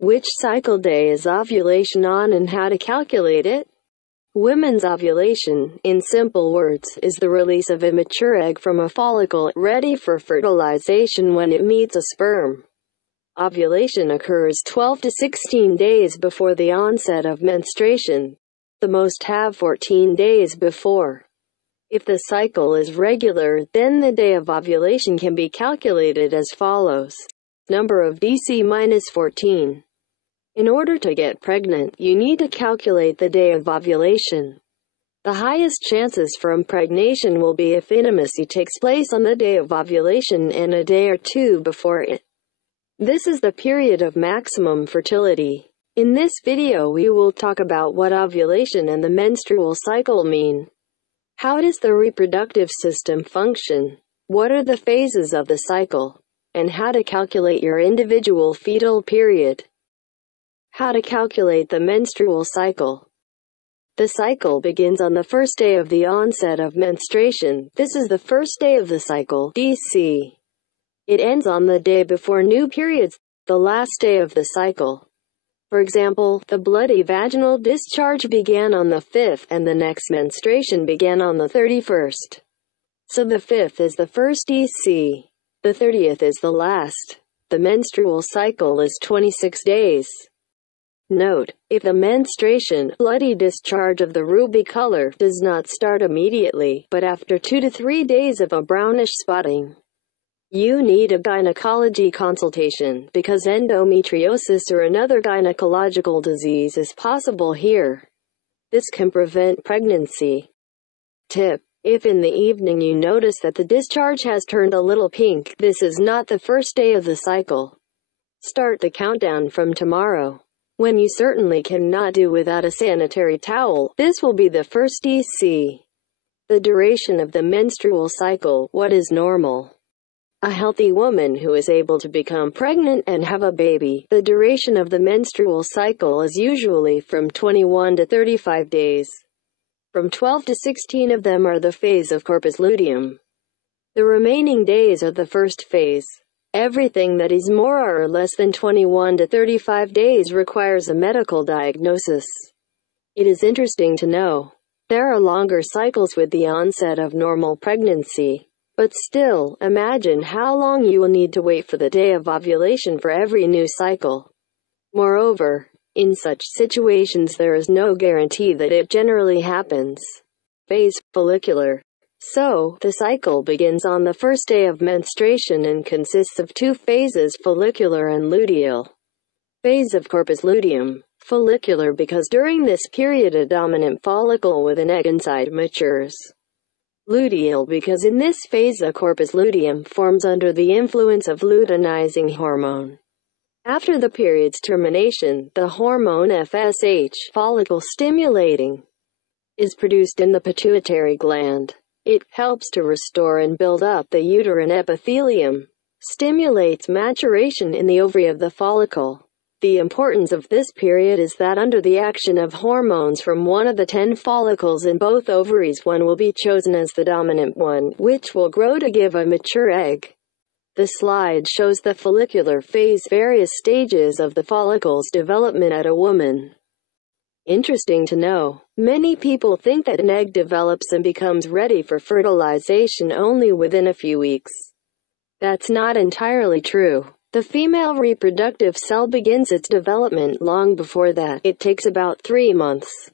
Which cycle day is ovulation on and how to calculate it? Women's ovulation, in simple words, is the release of a mature egg from a follicle, ready for fertilization when it meets a sperm. Ovulation occurs 12 to 16 days before the onset of menstruation. The most have 14 days before. If the cycle is regular, then the day of ovulation can be calculated as follows. Number of DC minus 14. In order to get pregnant, you need to calculate the day of ovulation. The highest chances for impregnation will be if intimacy takes place on the day of ovulation and a day or two before it. This is the period of maximum fertility. In this video we will talk about what ovulation and the menstrual cycle mean. How does the reproductive system function? What are the phases of the cycle? And how to calculate your individual fetal period. How to calculate the menstrual cycle. The cycle begins on the first day of the onset of menstruation. This is the first day of the cycle, DC. It ends on the day before new periods, the last day of the cycle. For example, the bloody vaginal discharge began on the 5th and the next menstruation began on the 31st. So the 5th is the first DC. The 30th is the last. The menstrual cycle is 26 days. Note, if the menstruation, bloody discharge of the ruby color, does not start immediately, but after 2 to 3 days of a brownish spotting, you need a gynecology consultation, because endometriosis or another gynecological disease is possible here. This can prevent pregnancy. Tip: if in the evening you notice that the discharge has turned a little pink, this is not the first day of the cycle. Start the countdown from tomorrow. When you certainly cannot do without a sanitary towel, this will be the first DC. The duration of the menstrual cycle. What is normal? A healthy woman who is able to become pregnant and have a baby. The duration of the menstrual cycle is usually from 21 to 35 days. From 12 to 16 of them are the phase of corpus luteum. The remaining days are the first phase. Everything that is more or less than 21 to 35 days requires a medical diagnosis. It is interesting to know there are longer cycles with the onset of normal pregnancy. But still, imagine how long you will need to wait for the day of ovulation for every new cycle. Moreover, in such situations there is no guarantee that it generally happens. Phase, follicular. So, the cycle begins on the first day of menstruation and consists of two phases, follicular and luteal. Phase of corpus luteum. Follicular because during this period a dominant follicle with an egg inside matures. Luteal because in this phase a corpus luteum forms under the influence of luteinizing hormone. After the period's termination, the hormone FSH, follicle stimulating, is produced in the pituitary gland. It helps to restore and build up the uterine epithelium, stimulates maturation in the ovary of the follicle. The importance of this period is that under the action of hormones from one of the 10 follicles in both ovaries, one will be chosen as the dominant one, which will grow to give a mature egg. The slide shows the follicular phase, various stages of the follicle's development at a woman. Interesting to know, many people think that an egg develops and becomes ready for fertilization only within a few weeks. That's not entirely true. The female reproductive cell begins its development long before that. It takes about 3 months.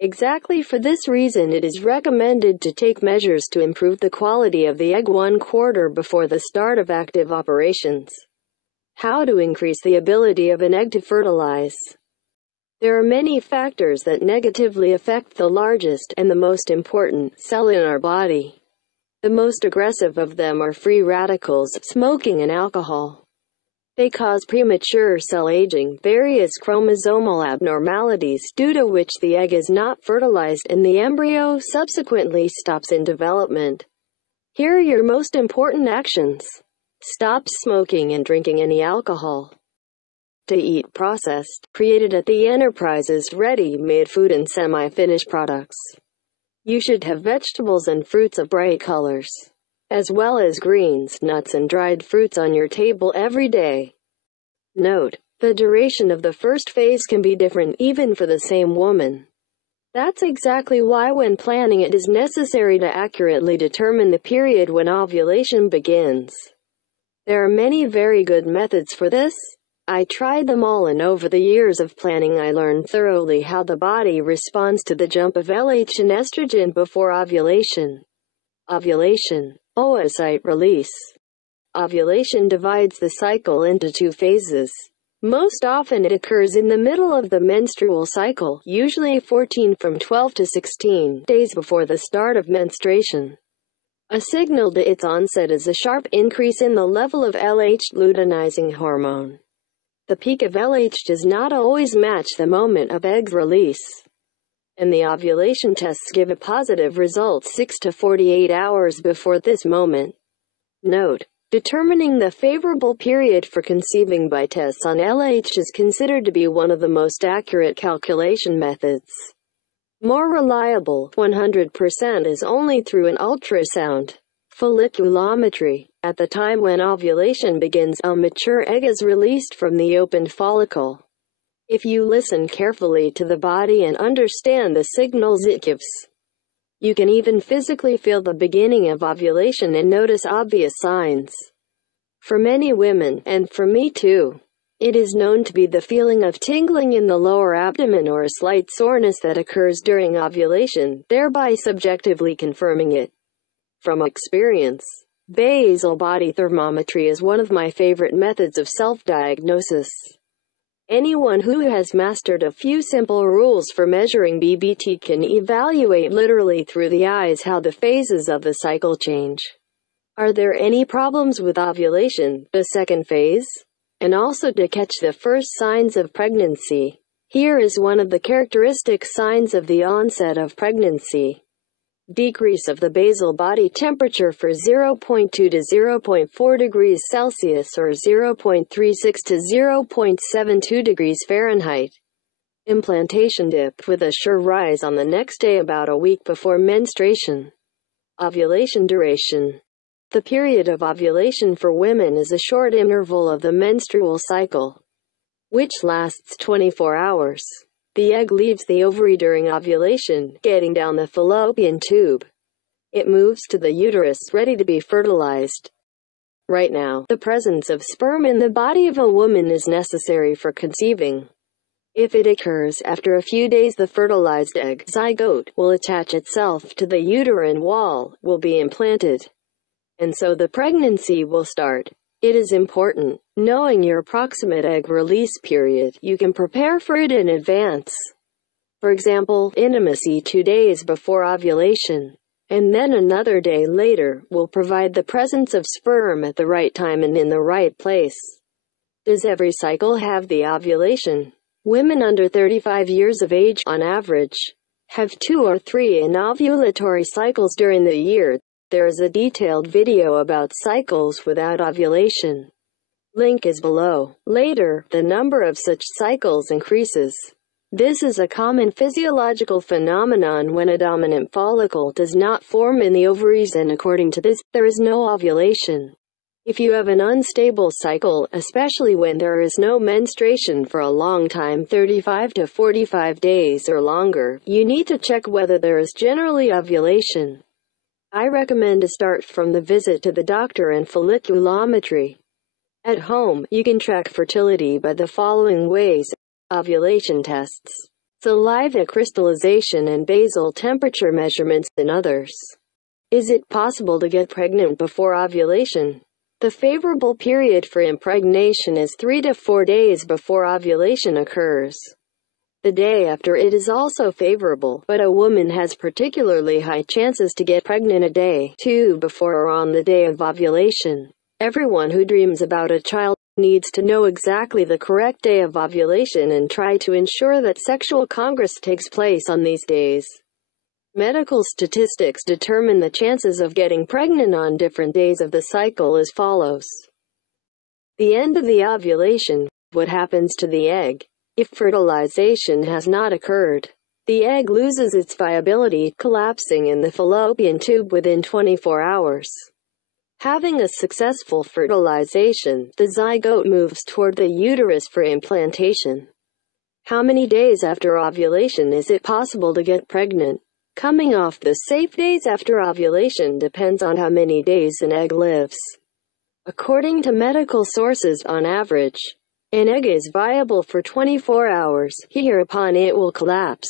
Exactly for this reason it is recommended to take measures to improve the quality of the egg 1/4 before the start of active operations. How to increase the ability of an egg to fertilize? There are many factors that negatively affect the largest and the most important cell in our body. The most aggressive of them are free radicals, smoking and alcohol. They cause premature cell aging, various chromosomal abnormalities due to which the egg is not fertilized and the embryo subsequently stops in development. Here are your most important actions. Stop smoking and drinking any alcohol. To eat processed, created at the enterprises, ready-made food and semi-finished products. You should have vegetables and fruits of bright colors, as well as greens, nuts and dried fruits on your table every day. Note: The duration of the first phase can be different even for the same woman. That's exactly why when planning it is necessary to accurately determine the period when ovulation begins. There are many very good methods for this. I tried them all, and over the years of planning I learned thoroughly how the body responds to the jump of LH and estrogen before ovulation. Ovulation. Oocyte release. Ovulation divides the cycle into two phases. Most often it occurs in the middle of the menstrual cycle, usually 14 from 12 to 16 days before the start of menstruation. A signal to its onset is a sharp increase in the level of LH, luteinizing hormone. The peak of LH does not always match the moment of egg release, and the ovulation tests give a positive result 6 to 48 hours before this moment. Note: determining the favorable period for conceiving by tests on LH is considered to be one of the most accurate calculation methods. More reliable, 100%, is only through an ultrasound. Folliculometry. At the time when ovulation begins, a mature egg is released from the opened follicle. If you listen carefully to the body and understand the signals it gives, you can even physically feel the beginning of ovulation and notice obvious signs. For many women, and for me too, it is known to be the feeling of tingling in the lower abdomen or a slight soreness that occurs during ovulation, thereby subjectively confirming it. From experience, basal body thermometry is one of my favorite methods of self-diagnosis. Anyone who has mastered a few simple rules for measuring BBT can evaluate literally through the eyes how the phases of the cycle change. Are there any problems with ovulation, the second phase? And also to catch the first signs of pregnancy. Here is one of the characteristic signs of the onset of pregnancy. Decrease of the basal body temperature for 0.2 to 0.4 degrees Celsius or 0.36 to 0.72 degrees Fahrenheit. Implantation dip with a sure rise on the next day about a week before menstruation. Ovulation duration. The period of ovulation for women is a short interval of the menstrual cycle, which lasts 24 hours. The egg leaves the ovary during ovulation, getting down the fallopian tube. It moves to the uterus, ready to be fertilized. Right now, the presence of sperm in the body of a woman is necessary for conceiving. If it occurs after a few days, the fertilized egg, zygote, will attach itself to the uterine wall, will be implanted, and so the pregnancy will start. It is important, knowing your approximate egg release period, you can prepare for it in advance. For example, intimacy 2 days before ovulation, and then another day later, will provide the presence of sperm at the right time and in the right place. Does every cycle have the ovulation? Women under 35 years of age, on average, have 2 or 3 anovulatory cycles during the year. There is a detailed video about cycles without ovulation. Link is below. Later, the number of such cycles increases. This is a common physiological phenomenon when a dominant follicle does not form in the ovaries, and according to this, there is no ovulation. If you have an unstable cycle, especially when there is no menstruation for a long time, 35 to 45 days or longer, you need to check whether there is generally ovulation. I recommend to start from the visit to the doctor and folliculometry. At home, you can track fertility by the following ways: ovulation tests, saliva crystallization, and basal temperature measurements, and others. Is it possible to get pregnant before ovulation? The favorable period for impregnation is 3 to 4 days before ovulation occurs. The day after it is also favorable, but a woman has particularly high chances to get pregnant a day, 2 before or on the day of ovulation. Everyone who dreams about a child needs to know exactly the correct day of ovulation and try to ensure that sexual congress takes place on these days. Medical statistics determine the chances of getting pregnant on different days of the cycle as follows. The end of the ovulation. What happens to the egg? If fertilization has not occurred, the egg loses its viability, collapsing in the fallopian tube within 24 hours. Having a successful fertilization, the zygote moves toward the uterus for implantation. How many days after ovulation is it possible to get pregnant? Coming off the safe days after ovulation depends on how many days an egg lives. According to medical sources, on average, an egg is viable for 24 hours. Hereupon it will collapse.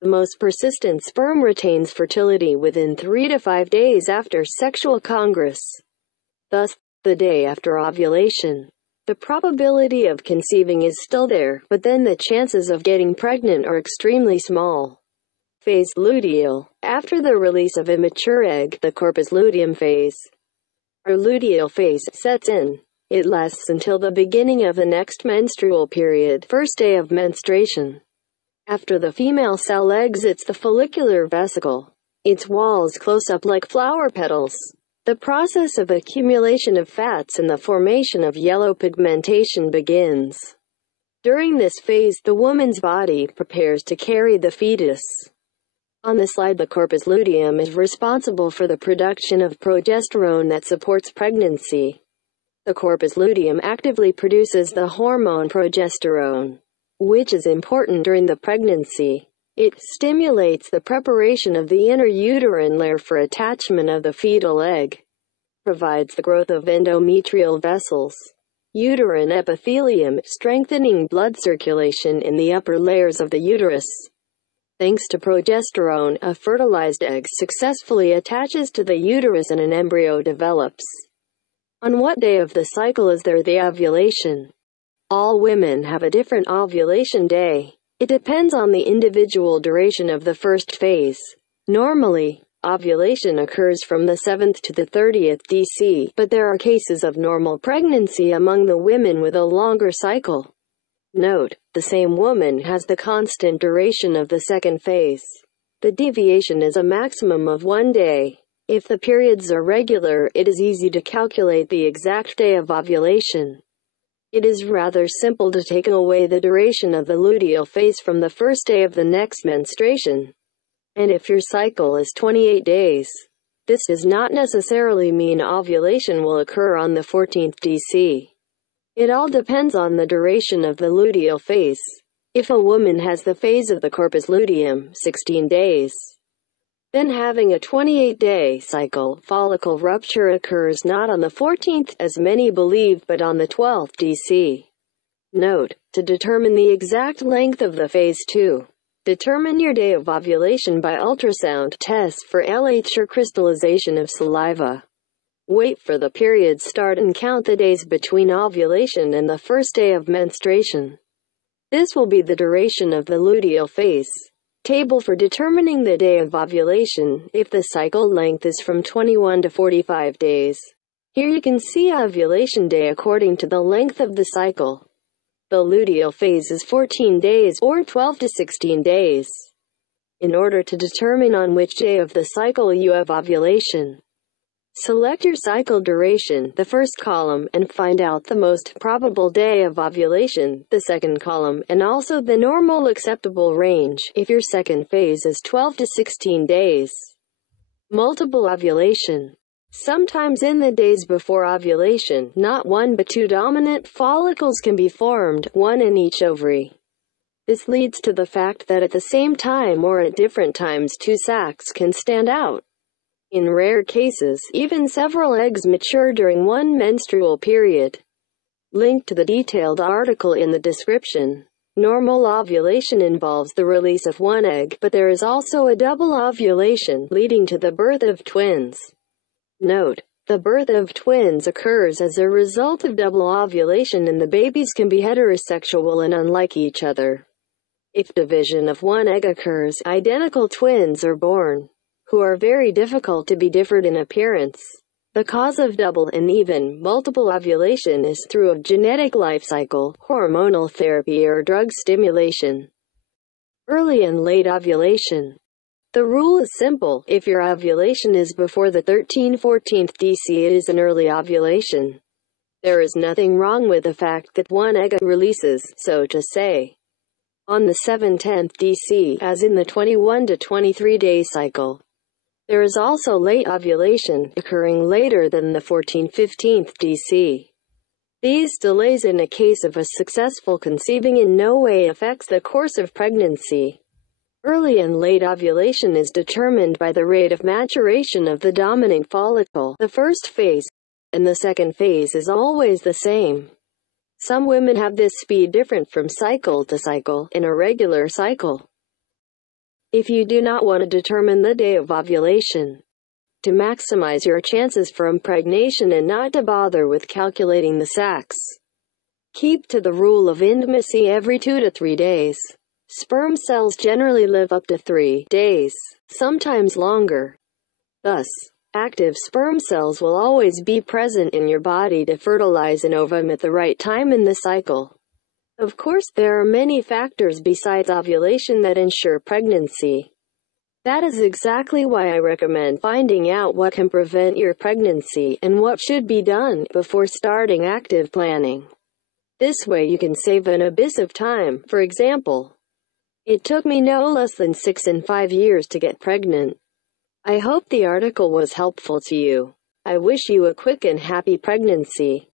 The most persistent sperm retains fertility within 3 to 5 days after sexual congress. Thus, the day after ovulation, the probability of conceiving is still there, but then the chances of getting pregnant are extremely small. Phase luteal. After the release of a mature egg, the corpus luteum phase, or luteal phase, sets in. It lasts until the beginning of the next menstrual period, first day of menstruation. After the female cell exits the follicular vesicle, its walls close up like flower petals. The process of accumulation of fats and the formation of yellow pigmentation begins. During this phase, the woman's body prepares to carry the fetus. On the slide, the corpus luteum is responsible for the production of progesterone that supports pregnancy. The corpus luteum actively produces the hormone progesterone, which is important during the pregnancy. It stimulates the preparation of the inner uterine layer for attachment of the fetal egg, provides the growth of endometrial vessels, uterine epithelium, strengthening blood circulation in the upper layers of the uterus. Thanks to progesterone, a fertilized egg successfully attaches to the uterus and an embryo develops. On what day of the cycle is there the ovulation? All women have a different ovulation day. It depends on the individual duration of the first phase. Normally, ovulation occurs from the 7th to the 30th DC, but there are cases of normal pregnancy among the women with a longer cycle. Note, the same woman has the constant duration of the second phase. The deviation is a maximum of 1 day. If the periods are regular, it is easy to calculate the exact day of ovulation. It is rather simple to take away the duration of the luteal phase from the first day of the next menstruation. And if your cycle is 28 days, this does not necessarily mean ovulation will occur on the 14th DC. It all depends on the duration of the luteal phase. If a woman has the phase of the corpus luteum, 16 days, then having a 28-day cycle, follicle rupture occurs not on the 14th, as many believe, but on the 12th DC. Note, to determine the exact length of the phase 2, determine your day of ovulation by ultrasound tests for LH or crystallization of saliva. Wait for the period start and count the days between ovulation and the first day of menstruation. This will be the duration of the luteal phase. Table for determining the day of ovulation, if the cycle length is from 21 to 45 days. Here you can see ovulation day according to the length of the cycle. The luteal phase is 14 days or 12 to 16 days. In order to determine on which day of the cycle you have ovulation, select your cycle duration, the first column, and find out the most probable day of ovulation, the second column, and also the normal acceptable range, if your second phase is 12 to 16 days. Multiple ovulation. Sometimes in the days before ovulation, not one but two dominant follicles can be formed, one in each ovary. This leads to the fact that at the same time or at different times two sacs can stand out. In rare cases, even several eggs mature during one menstrual period. Link to the detailed article in the description. Normal ovulation involves the release of one egg, but there is also a double ovulation, leading to the birth of twins. Note, the birth of twins occurs as a result of double ovulation and the babies can be heterosexual and unlike each other. If division of one egg occurs, identical twins are born, who are very difficult to be different in appearance. The cause of double and even multiple ovulation is through a genetic life cycle, hormonal therapy or drug stimulation. Early and late ovulation. The rule is simple. If your ovulation is before the 13-14th DC, it is an early ovulation. There is nothing wrong with the fact that one egg releases, so to say, on the 7-10th DC, as in the 21 to 23 day cycle. There is also late ovulation, occurring later than the 14-15th DC. These delays in a case of a successful conceiving in no way affects the course of pregnancy. Early and late ovulation is determined by the rate of maturation of the dominant follicle. The first phase and the second phase is always the same. Some women have this speed different from cycle to cycle in a regular cycle. If you do not want to determine the day of ovulation, to maximize your chances for impregnation and not to bother with calculating the sacs, keep to the rule of intimacy every 2 to 3 days. Sperm cells generally live up to 3 days, sometimes longer. Thus, active sperm cells will always be present in your body to fertilize an ovum at the right time in the cycle. Of course, there are many factors besides ovulation that ensure pregnancy. That is exactly why I recommend finding out what can prevent your pregnancy and what should be done before starting active planning. This way you can save an abyss of time. For example, it took me no less than 6 and 5 years to get pregnant. I hope the article was helpful to you. I wish you a quick and happy pregnancy.